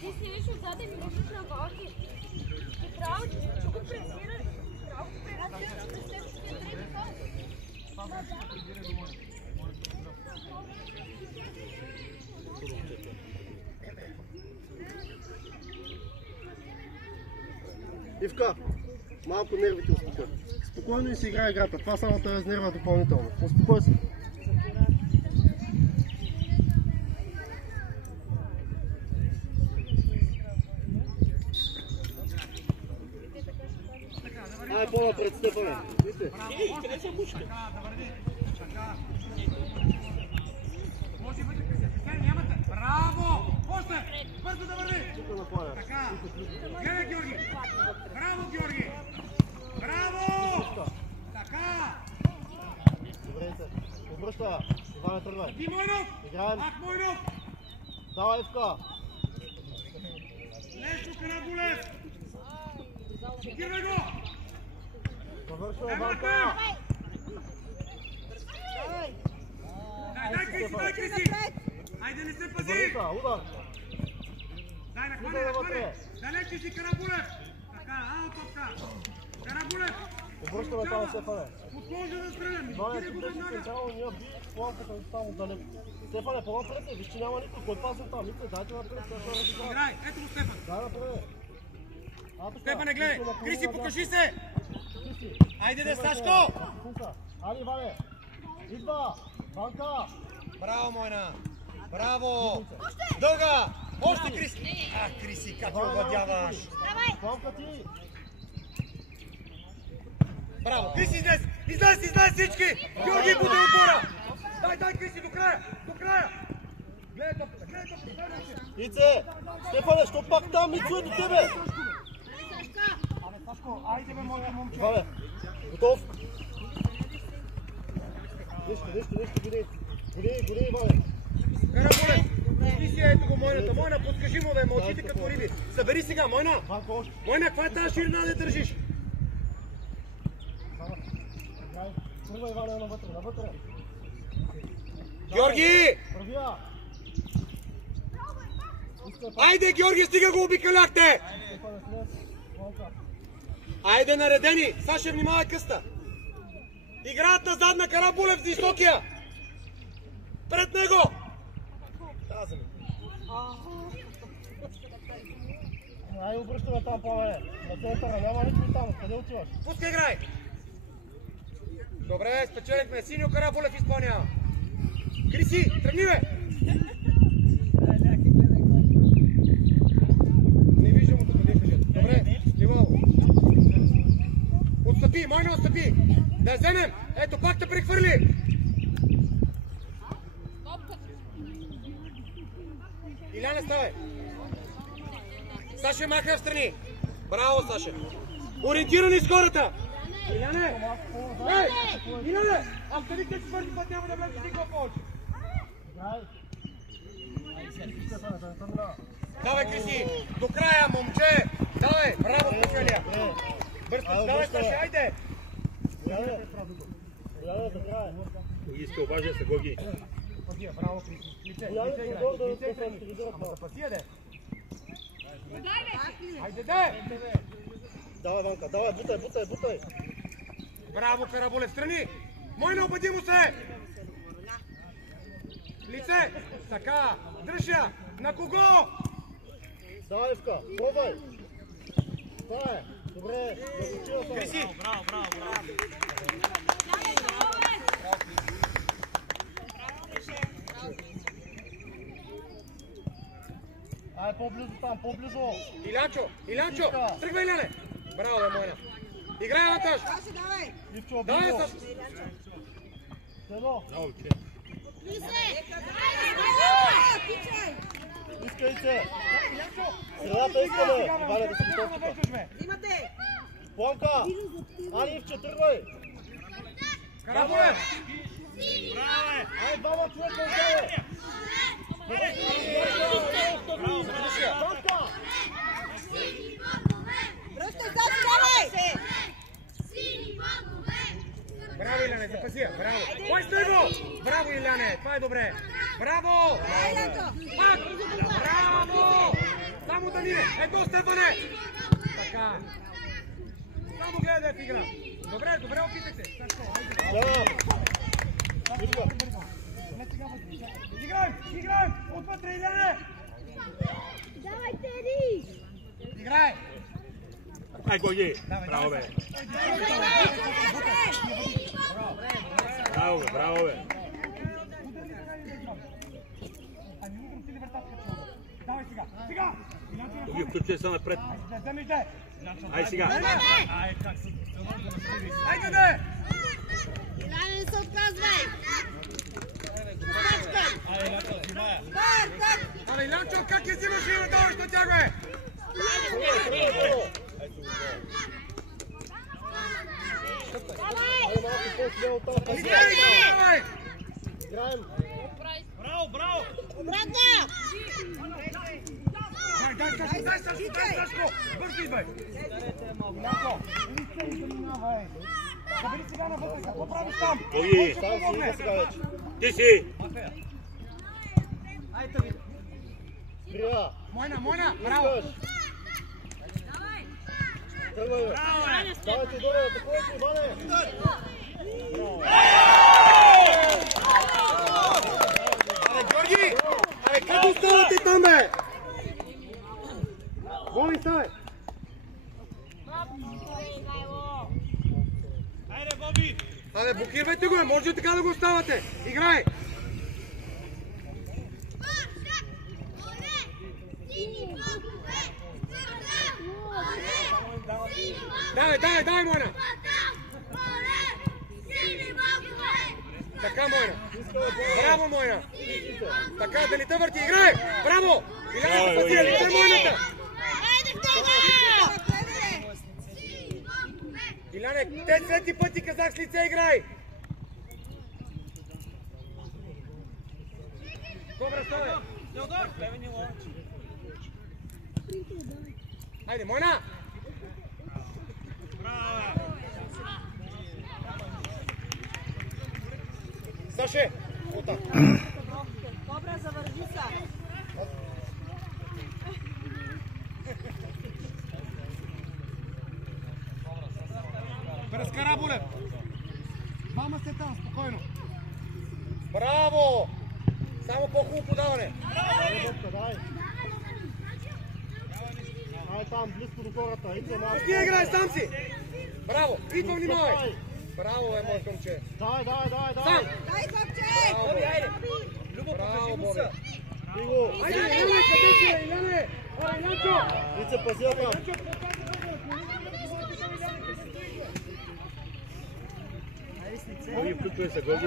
Ти си виж отзад и ми виждаш на горки. И право, че го пресираш. Право го пресираш. Следващия трети Ивка, малко нервите успокой. Спокойно и си играе играта. Това само те разнерва допълнително. Успокой се. Ай, по-напред, Стефане. Вижте. Къде са мушки? Браво! После! Бързо да върви! Така! Гледай, Георги! Браво, Георги! Браво! Така! Добре се. Обръща. Иване, тръгвай. Ти, Мойнов! Играем. Пак Мойнов! Давай, Ивка. Нещо, Карабулев! Шокирай го! Завършва Ванка. Дай, Криси, дай, Криси! Айде, не се пази! Удар. Дай, нахване, нахване! Далече си, Карабулев! Така, ало топка! Карабулев! Обръщаме там, Стефане. Подложи да стрелям! Иване, тук си централно, ние би планката там отдалеко. Стефане, по-напред, виж, че няма никой. Кой пазим там? Никой, дайте напред. Играй, ето го Стефан! Дай напред. Стефане, гледай! Криси, покажи се! Айде де, Сашко! Айде, Иване! Идва! Банка! Браво, Мойна! Браво! Дълга! Още Криси! Криси, как я овладяваш! Банка ти! Браво! Криси, излез! Излез всички! Георги, буди отбора! Дай, Криси, до края! До края! Гледай топката, гледай топката! Ице! Стефане, що пак там? Ицо е до тебе! Сашко, айде бе, моето момче! Иване, готов? Вижте, гори, Иване! Карабулев! Пусти си, ето го Мойната! Мойна, подскажи му, бе, мълчите като риби! Събери сега, Мойна! Мойна, каква е тази ширина да държиш? Първа, Иване, навътре! Георги! Айде, Георги, стига го обикаляхте! Айде, наредени! Саша, внимавай къста! Играят назад на Карабулев с високия! Пред него! Ай, обръщаме там, Павеле! На центъра, няма никой там, къде отиваш? Пускай, играй! Добре, спечелихме. Синьо Карабулев изпълнява. Криси, тръгни, бе! Не виждам от къде кажат. Добре, Ивало. Отстъпи, Мойна, отстъпи! Да я вземем! Ето, пак те прехвърли! Иляне, ставай! Саша маха в страни! Браво, Саша! Ориентирани с хората! Иляне! Ей! Иляне! Ако те никъде четвърти път няма да влезеш никога повече! Давай, Криси! До края, момче! Давай! Браво, Пушелия! Бързо, давай, Саша, айде! Иска обажда се, Гоги. Браво, Криси! Лице играй! Ама запасия, де! Айде, де! Давай, Ванка, давай, бутай! Браво, Карабулев, страни! Мойна, обади му се! Лице! Така! Дръж я! На кого? Давай, Ивка, пробвай! Това е! Добре! Криси! Браво! Ай, по-близо там, по-близо! Илянчо! Тръгвай, Иляне! Браво, бе, Мойна! Играй, Наташ! Ивчо, давай, близо! Саш! Седо! Искайте! Средата искаме! Иване, да си готов тук! Планка! Али, Ивче, тръгвай! Карабулев! Ай, двама човека отдавай! Браво, Иляне, запаси я. Браво. Кой с него? Браво, Иляне. Това е добре. Браво. Пак. Браво. Само да мине. Ето, Стефане. Така. Само гледай в игра. Добре, добре опитайте. Играем. Отвътре, Иляне. Давай, Тери! Играй. Ай, Гоги. Браво, бе. Браво, бе. Давай сега. Гоги, включи се напред. Ай, сега. Айде, де! Иляне, не се отказвай! Абе, Илянчо, как я взимаш и отдаваш до тях, бе? Играем. Браво. Обратно! Дай, Сашко! Бързи, бе! Събери сега навътре, какво правиш там? Гоги, ти си. Мойна, браво! Давай ти долу, атакувай си, Иване! Абе, Георги! Абе, как оставате там, бе? Боби, ставай! Айде, Боби! Абе, блокирайте го, може така да го оставате! Играй! Давай, Мойна! Така, Мойна! Браво, Мойна! Така, да не те върти, играй! Браво! Иляне, запаси, лице Мойната! Иляне, те сети пъти казах с лице, играй! Добре, ставай! Айде, Мойна! Саше! Ота! Добре, завърши се! Разкара Булев! Двама сте там, спокойно! Браво! Само по-хубаво подаване! Ай, там, близко до хората. Пусти играй, сам си! Браво! Идва, внимавай! Браво, бе, моето момче! Давай! Сам! Дай, Топче! Айде! Браво, Боби! Айде, Иляне, къде си, Иляне? Аре, Илянчо! Лице, пази я там! Гоги, включвай се, Гоги!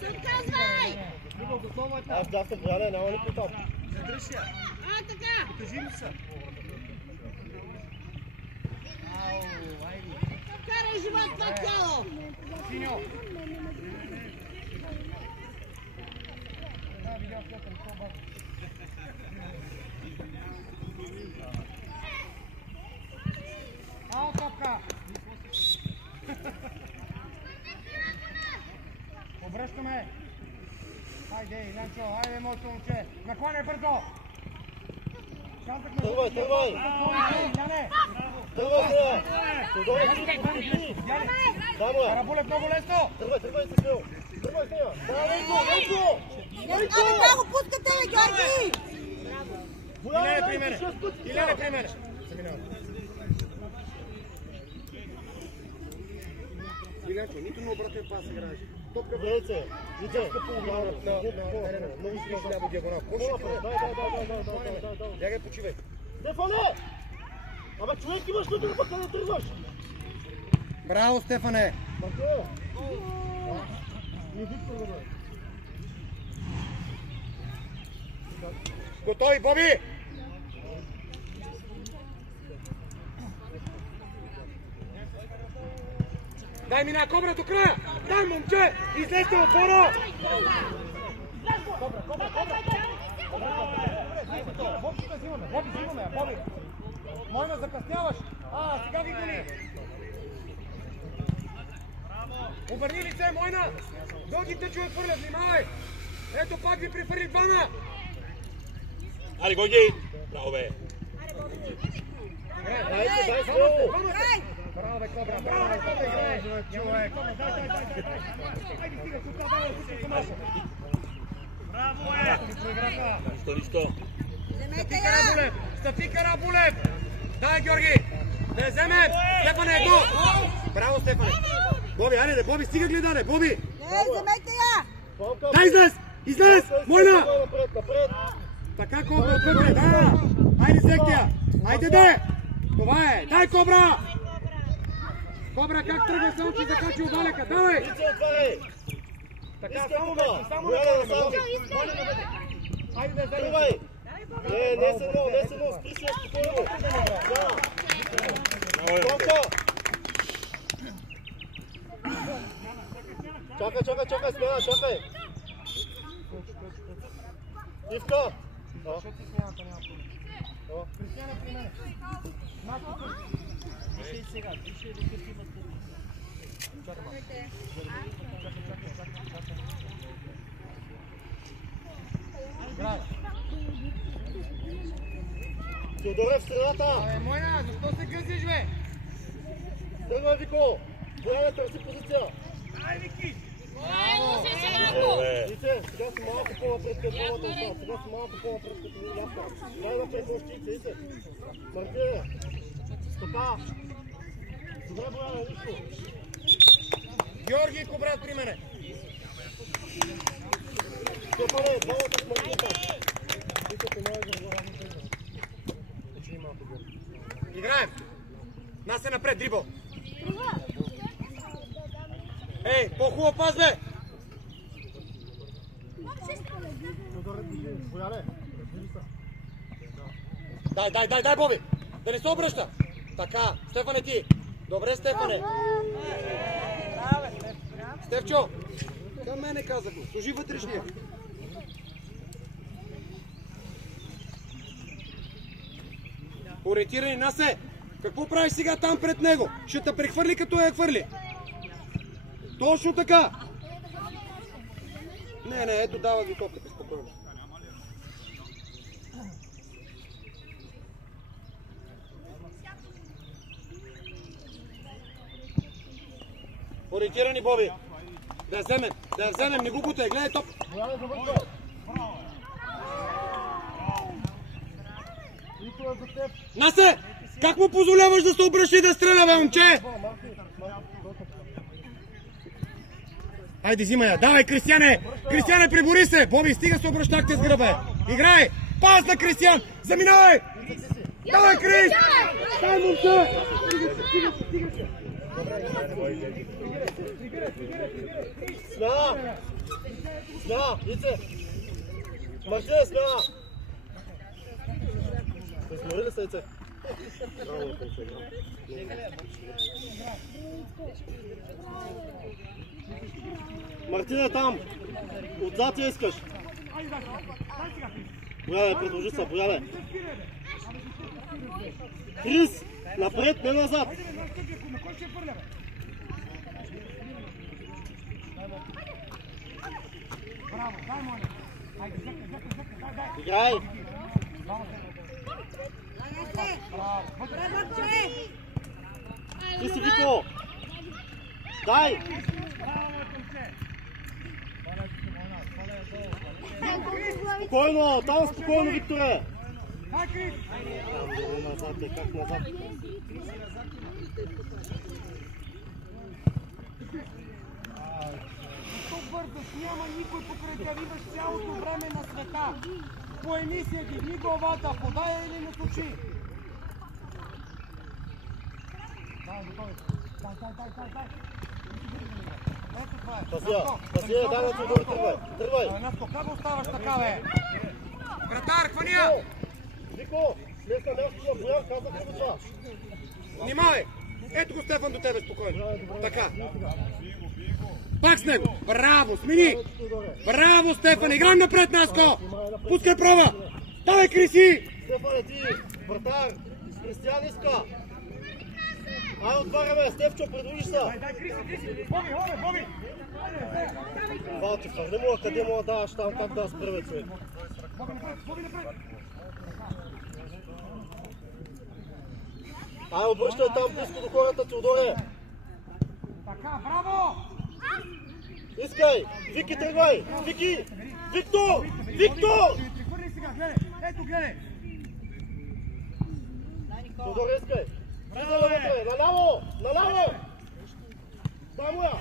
Се отказвай! Аз да съм приятел, няма ли питам? А, така! Покажи му се! Карай живот това тяло! Синьо! Ау, топка! Обръщаме! Хайде, Илянчо, хайде, моето момче! Наклоня бързо! Тръгвай! Иляне! Тръгвай се! Карабулев, много лесно! Тръгвай се, Фил! Тръгвай се! Ленко! Абе, това го пускате, Георги! Иляне при мене! Илянчо, нито на обратен пас играеш. Топка Брейце! Иде! много си шляба диагонал. Бягай, почивай. Стефане! Абе, човек имаш тук, пък къде тръгваш? Браво, Стефане! Готови, Боби! Дай мина Кобра до края! Дай, момче! Излезте отбора! Боби, взимаме, Боби! Мойна, закъсняваш! Сега ви гони! Обърни лице, Мойна! Дългите човек хвърлят, внимавай! Ето пак ви префърлих двама! Аре, Гойги! Браво, бе! Дай слово! Браво, бе, Кобра! Браво, бе, Кобра, играе! Човек! Айде, стига, тук, давай, тук, Томашо! Браво, е! Нищо. Стати Карабулев! Дай, Георги! Да я вземем! Стефане, едно! Браво, Стефане! Боби, айде, Боби, стига гледане, Боби! Вземете я! Дай, излез! Излез! Мойна! Напред! Така, Кобра, отвътре, да! Айде, Зектия! Айде, де! Това е! Дай, Кобра! Кобра, как тръгва само, че закачи обалека? Давай! Така, само навътре! Айде, да вземем! Не се едно, спри се спокойно! Да! Чакай, смена, чакай! Ивка! Теодоре в средата! Абе, Мойна, защо се гъзиш, бе? Тръгвай, Вико! Бояне, търси позиция! Ай, Вики! Лице, сега си малко по-напред като новата отбора. Сега си малко по-напред като ляпка. Дай напред нощица, Ице. Мартине! Така! Добре, Бояне, нищо! Георги, Кобрат при мене! Стефане, двамата с Мартината! Ице, помагай за главата. Играем! Нас е напред, дрибъл! Ей, по-хубаво пас, бе! Дай, Боби! Да не се обръща! Така, Стефане ти! Добре, Стефане! Стефчо! Към мене казах му, служи вътрешния! Ориентирани, Насе! Какво правиш сега там пред него? Ще те прехвърли като я хвърли! Точно така! Не, ето дава ви топката, спокойно. Ориентирани, Боби! Да я вземем, не го бутай, гледай топ! Насе! Как му позволяваш да се обръща и да стреля, бе, момче? Айде, взимай я. Давай, Кристияне! Кристияне, прибори се! Боби, стига се обръщахте с гръбе! Играй! Пас на Кристиян! Заминавай! Давай, Крис! Дай, момче! Стига се! Смена! Ице! Мартине, смена! Смори ли се, Ице? Мартине, там! Отзад я искаш! Бояве, предложи се, бояве! Крис! Напред, не назад! Играй! Ти си, Вико! Дай! Спокойно! Там спокойно, Викторе! Там долу назад е, как назад? Защо бързаш? Няма никой покрай тя, имаш цялото време на света. Поеми се, дигни главата, подай или не случи. Дай. Ето това е. Пасия, дай на Теодор, тръгвай. Наско, как оставаш така, бе? Вратар, хвани я! Вико, днеска място на Боян, казах ли това? Внимавай! Ето го, Стефан, до тебе спокойно. Така. Пак с него. Браво, смени! Браво, Стефан! Играем напред, Наско! Пускай права! Давай, Криси! Стефане, ти, вратар, Кристиян иска! Ай, отваряме, Стефчо, предложи се. Дай, Криси, Боби! Валчев, не мога къде мога да даваш там, как да спреве човек. Боби напред! Ай, обръщай там близко до хората, Теодоре. Така, браво! Искай! Вики, тръгвай! Вики! Виктор! Виктор! Прехвърли сега, гледай! Ето, гледай! Теодоре, искай! Влизай навътре! Наляво! Наляво! Само я!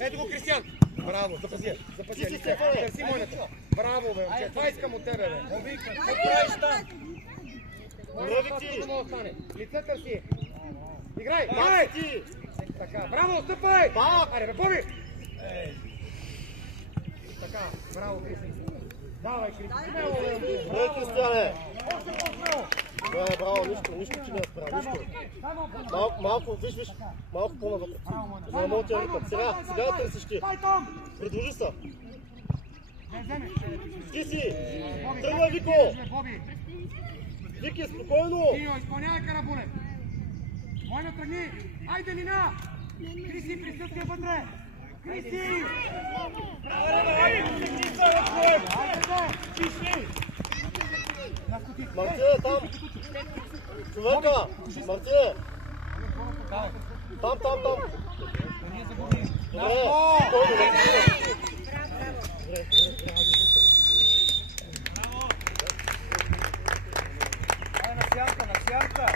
Ето го, Кристиян! Браво, запази! Ти си, Стефане! Търси монета! Браво, бе, момче! Това искам от тебе, бе! Какво правиш там? Добре, Вики! Лице търси! Играй! Пак ти! Така, браво, стъпай! Пак! Аре, бе, Боби! Така, браво, Кристи! Давай, Кристи! Добре, Кристияне! Добре, браво, нищо, че не е справа, нищо. Малко, виж, малко по-навътре. За да мога ти я викам. Сега да търсиш ти. Предложи се. Ти си! Тръгвай, Вико! Вики, спокойно! Тио, изпълнявай Карабулев! Война, тръгни! Айде, Нина! Криси, присъствай вътре! Криси! Мартине, там! Човека! Мартине! Там! Добре! На сянка!